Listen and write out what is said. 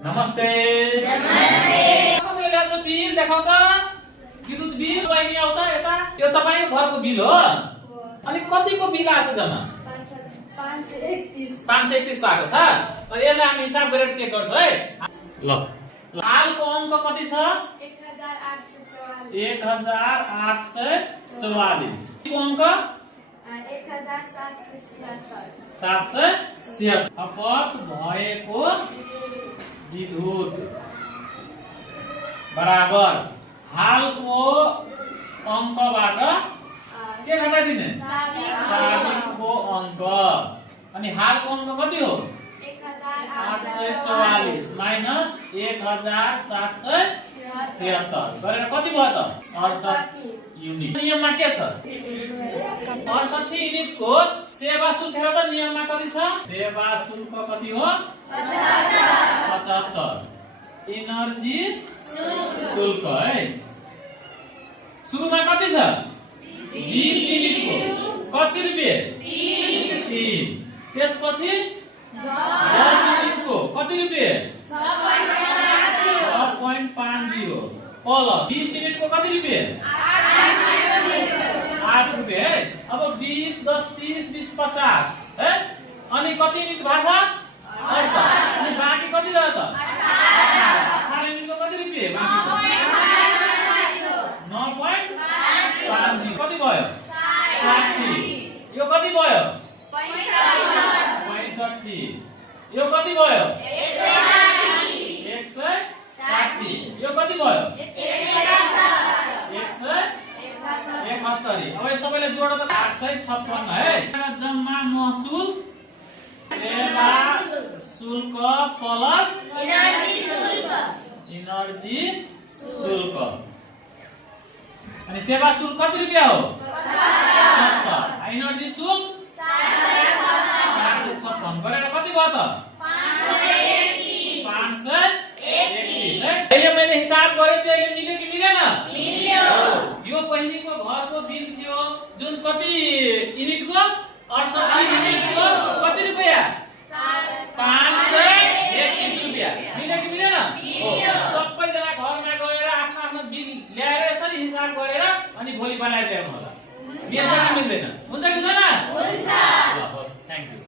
नमस्ते। कसले ल्याउँछ बिल देखाउ त। विद्युत बिल बहिनी आउँछ यता। यो तपाईको घरको बिल हो। अनि कतिको बिल आछ जम्मा? 531 को आएको छ। अनि यसलाई हामी हिसाब गरेर चेक गर्छौं है। ल हालको अंक कति छ? 1844। को अंक 1776। खपत भएको विद्युत बराबर हालको अंकबाट के घटाइदिने? साबितको अंक। अनि हालको अंक कति हो? 844 माइनस 1776 गरेर कति भयो त? 68 युनिट। नियममा के छ? 68 युनिट को सेवा शुल्क हेर त नियममा कति छ? सेवा शुल्क कति हो? 75। एनर्जी शुल्क है। सुरुमा कति छ? 20 युनिट को कति रुपैयाँ? 3। त्यसपछि 10 युनिट को कति रुपैयाँ? 6.50 प्लस 20 युनिट को कति रुपैयाँ? 8 रुपैयाँ है। अब 20 10 30 20 50 है। अनि कति युनिट भएको छ? 68। अनि बाँकी कति रह्यो त? 18 युनिट को कति रुपैयाँ? बाँकी 9.50 कति भयो? 60। यो कति भयो? 65। यो कति भयो? 160। यो कति भयो? 171। अब यो सबैलाई जोड त 856 है। जम्मा महसुल सेवा शुल्क प्लस एनर्जी शुल्क। अनि सेवा शुल्क कति रुपैयाँ हो? 70। एनर्जी शुल्क 456 गरेर कति भयो त? 531 है। अहिले मैले हिसाब गरेँ त्यो अहिले मिल्यो कि मिलेन? मिल्यो। यो पहिलेको घरको बिल थियो जुन कति युनिटको? 68 युनिटको कति रुपैयाँ? 531 रुपैयाँ। मिल्यो कि मिलेन? मिल्यो। सबैजना घरमा गएर आफ्नो बिल ल्याएर यसरी हिसाब गरेर अनि भोलि बनाइदिनु होला। मिल्छ कि मिल्दैन? हुन्छ कि हुँदैन? हुन्छ। ल होस्, थ्यांक यू।